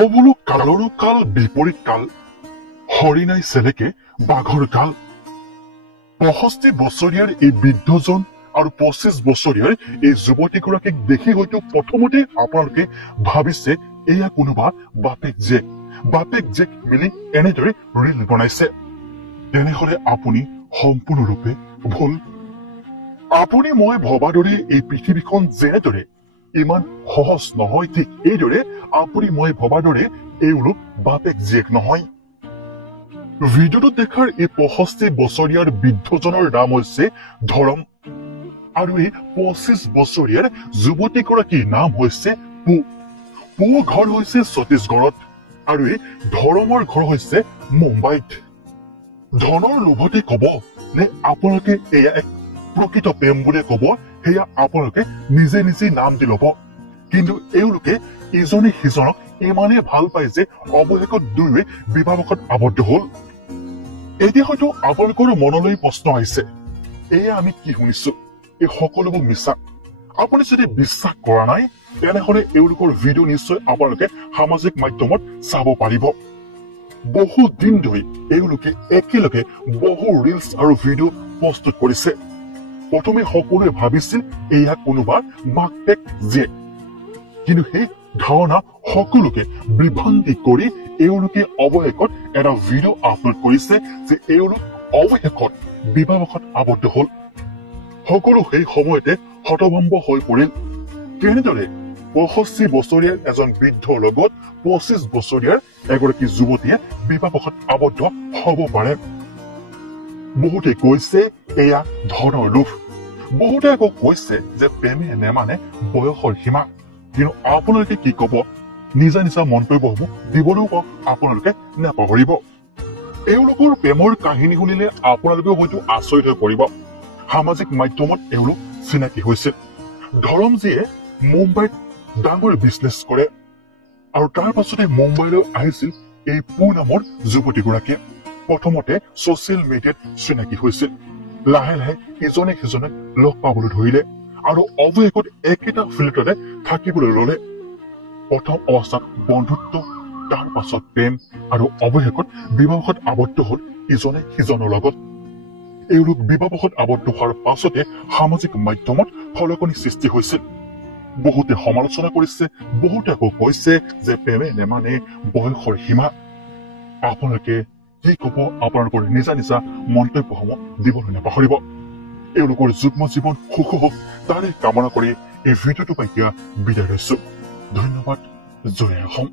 অবোলো কালৰো কাল বিপৰীত কাল হৰিণাই চেলেকে বাঘৰ কাল 65 বছৰীয়াৰ এই বৃদ্ধজন আৰু 25 বছৰীয়াৰ এই যুৱতীগৰাকীক দেখি হয়তো প্ৰথমতে আপোনালোকে ভাবিছে এয়া কোনোবা বাপেক জেক মিলি এনেদৰে ৰিল বনাইছে তেনেহলে আপুনি সম্পূৰ্ণৰূপে ভুল আপুনি মই ভবা দৰে এই পৃথিৱীখন যেনেদৰে ইমান সহজ নহয় ঠিক এইদৰে আপুনি মই ভবা দৰে এওঁলোক বাপেক জীয়েক নহয় ভিডিঅ'টোত দেখাৰ এই 65 বছৰীয়াৰ বৃদ্ধজনৰ নাম হৈছে ধৰম আৰু এই 25 বছৰীয়াৰ যুৱতীগৰাকীৰ নাম হৈছে পু ঘৰ হৈছে ছত্তীশগড়ত আৰু এই ধৰমৰ ঘৰ হৈছে মুম্বাইত ধনৰ লোভতে কব নে আপোনালোকে এয়া এক প্ৰকৃত প্ৰেম বুলি কব সেয়া আপোনালোকে নিজে নিজে নাম দি ল'ব কিন্তু এওঁলোকে ইজনে সিজনক ইমানে ভাল পায় যে অৱশেষত দুয়োৱে বিবাহত আবদ্ধ হল এতিয়া হয়তো আপোনালোকৰ মনলৈ প্ৰশ্ন আহিছে এয়া আমি কি শুনিছো এই সকলোবোৰ মিছা আপুনি যদি বিশ্বাস কৰা নাই তেনেহলে এওঁলোকৰ ভিডিঅ' নিশ্চয় আপোনালোকে সামাজিক মাধ্যমত চাব পাৰিব বহু দিন ধৰি এওঁলোকে একেলগে বহু ৰিলছ আৰু ভিডিঅ' প্ৰস্তুত কৰিছে প্ৰথমে সকলোৱে ভাবিছিল এয়া কোনোবা মাক পেক জীয়েক কিন্তু সেই ধাৰণা সকলোকে বিভ্ৰান্তি কৰি এওঁলোকে অৱশেষত এটা ভিডিঅ' আপলোড কৰিছে যে এওঁলোক অৱশেষত বিবাহত আবদ্ধ হল সকলো সেই সময়তে হতভম্ব হৈ পৰিল কেনেদৰে 65 বছৰীয়া এজন বৃদ্ধৰ লগত 25 বছৰীয়াৰ এগৰাকী যুৱতীয়ে বিবাহত আবদ্ধ হব পাৰে বহুতে কৈছে এয়া ধনৰ লোভ বহুতে আকৌ কৈছে যে প্ৰেমে নেমানে বয়সৰ সীমা কিন্তু আপোনালোকে কি কব নিজা মন্তব্যসমূহ দিবলৈও আপোনালোকে নাপাহৰিব এওঁলোকৰ প্ৰেমৰ কাহিনী শুনিলে আপোনালোকেও হয়তো আচৰিত হৈ পৰিব সামাজিক মাধ্যমত এওঁলোক চিনাকি হৈছিল ধৰমজীয়ে মুম্বাইত ডাঙৰ বিজনেছ কৰে আৰু তাৰ পাছতে মুম্বাইলৈ আহিছিল এই পু নামৰ যুৱতীগৰাকীয়ে প্ৰথমতে ছচিয়েল মিডিয়াত চিনাকি হৈছিল লাহে লাহে ইজনে সিজনক লগ পাবলৈ ধৰিলে আৰু অৱশেষত একেটা ফিল্ডতে থাকিবলৈ ললে প্ৰথম অৱস্থাত বন্ধুত্ব তাৰ পাছত প্ৰেম আৰু অৱশেষত বিবাহত আবদ্ধ হল ইজনে সিজনৰ লগত এওঁলোক বিবাহত আবদ্ধ হোৱাৰ পাছতে সামাজিক মাধ্যমত খলকনি সৃষ্টি হৈছিল বহুতে সমালোচনা কৰিছে বহুতে আকৌ কৈছে যে প্ৰেমে নেমানে বয়সৰ সীমা আপোনালোকে কি কব আপোনালোকৰ নিজা মন্তব্যসমূহ দিবলৈ নাপাহৰিব এওঁলোকৰ যুগ্ম জীৱন সুখ হওক তাৰে কামনা কৰি এই ভিডিঅ'টো পাই বিদায় লৈছো ধন্যবাদ জয় অসম